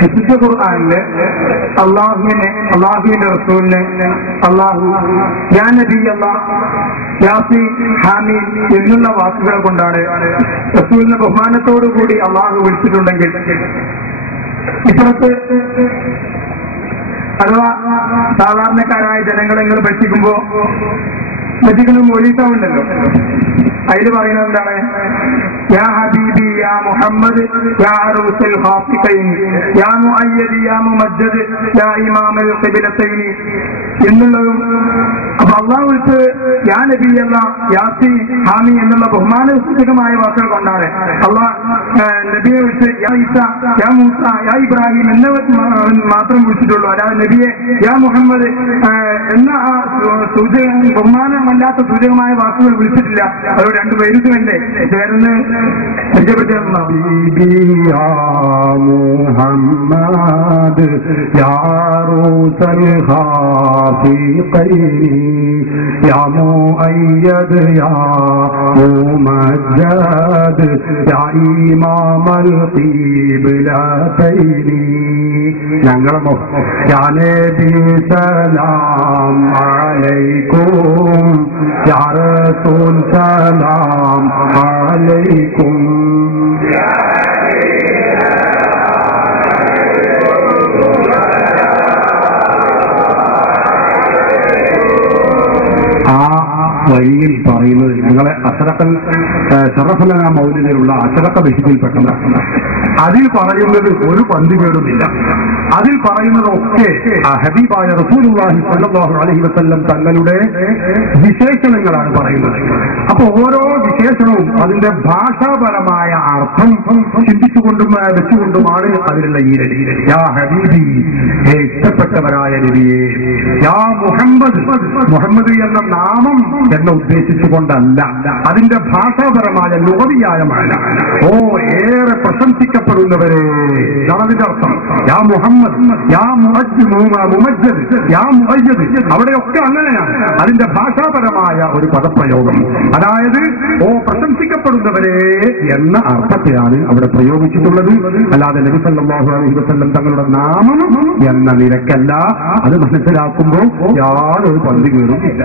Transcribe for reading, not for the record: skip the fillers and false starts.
വിശുദ്ധ ഖുർആനിലെ അള്ളാഹുവിന്റെ റസൂലിനെ അള്ളാഹു യാ നബി അല്ലാഹ് യാസീൻ ഹാമീൻ എന്നുള്ള വാക്കുകൾ കൊണ്ടാണ് റസൂലിനെ ബഹുമാനത്തോടുകൂടി അള്ളാഹു വിളിച്ചിട്ടുണ്ടെങ്കിൽ ഇപ്പുറത്ത് അഥവാ സാധാരണക്കാരായ ജനങ്ങളെ നിങ്ങൾ ഭക്ഷിക്കുമ്പോ മൊലീസാവുണ്ടല്ലോ, അതിൽ പറയുന്നത് എന്താണ്? യാ ഹബീബി യാ മുഹമ്മദ് യാ റൂസൽ ഖാഫിഖൈൻ യാ മുഅയ്യദ് യാ മുമജ്ജദ് യാ ഇമാമൽ ഖിബ്ലതൈൻ എന്നുള്ളതും. അപ്പൊ അള്ളാഹു വിളിച്ച് യാ നബി അല്ലാഹ് യാസീൻ ഹാമി എന്നുള്ള ബഹുമാനസൂചകമായ വാക്കുകൾ കൊണ്ടാണ് അള്ളാഹ് നബിയെ വിളിച്ച് യാ ഈസ യാ മൂസ യാ ഇബ്രാഹിം എന്നിവർ മാത്രം വിളിച്ചിട്ടുള്ളൂ. അല്ലാതെ നബിയെ യാ മുഹമ്മദ് എന്ന ആ സൂചക ബഹുമാനമല്ലാത്ത സൂചകമായ വാക്കുകൾ വിളിച്ചിട്ടില്ല. അത് രണ്ട് പേരുമല്ലേ ചേർന്ന് മുഹമ്മദ് യാ റൂസൽ ഖാഫിഖൈൻ യാ മുഅയ്യദ് യാ മുമജ്ജദ് യാ ഇമാമൽ ഖിബ്ലതൈൻ. ഞങ്ങളെ യാ നബി സലാം അലൈക്കും യാ റസൂൽ സലാം അലൈക്കും. വരിയിൽ പറയുന്നത് ഞങ്ങളെ അശറക്കൽ ഷറഫലന മൗലിലുള്ള അശറക്ക വിശുദ്ധിയിൽപ്പെട്ടതാണ്. അതിൽ പറയുന്നത് ഒരു പന്തികേടുമില്ല. അതിൽ പറയുന്നതൊക്കെ ഹബീബായ റസൂലുള്ളാഹി സ്വല്ലല്ലാഹു അലൈഹി വസല്ലം തങ്ങളുടെ വിശേഷണങ്ങളാണ് പറയുന്നത്. അപ്പൊ ഓരോ വിശേഷണവും അതിന്റെ ഭാഷാപരമായ അർത്ഥം ചിന്തിച്ചുകൊണ്ടും വെച്ചുകൊണ്ടുമാണ് അതിലുള്ള ഈ രചന. യാ ഹബീബി, ഹേ ഇഷ്ടപ്പെട്ടവരായ നബിയേ. യാ മുഹമ്മദ്, മുഹമ്മദ് എന്ന നാമം എന്ന് ഉദ്ദേശിച്ചുകൊണ്ടല്ല, അതിന്റെ ഭാഷാപരമായ ലുഗവിയായ മാന. ഓ ഏറെ പ്രശംസിക്കപ്പെടുന്നവരെ ഇതാണ് അതിന്റെ അർത്ഥം. യാ മുഹമ്മദ്, യാ മുമജ്ജദ്, യാ മുഅയ്യദ്, അവിടെയൊക്കെ അങ്ങനെയാണ് അതിന്റെ ഭാഷാപരമായ ഒരു പദപ്രയോഗം. അതായത് ഓ പ്രശംസിക്കപ്പെടുന്നവരെ എന്ന അർത്ഥത്തിലാണ് അവിടെ പ്രയോഗിച്ചിട്ടുള്ളത്. അല്ലാതെ നബി സല്ലല്ലാഹു അലൈഹി വസല്ലം തങ്ങളുടെ നാമം എന്ന നിരക്കല്ല. അത് മനസ്സിലാക്കുമ്പോൾ യാതൊരു പന്തികേടും ഇല്ല.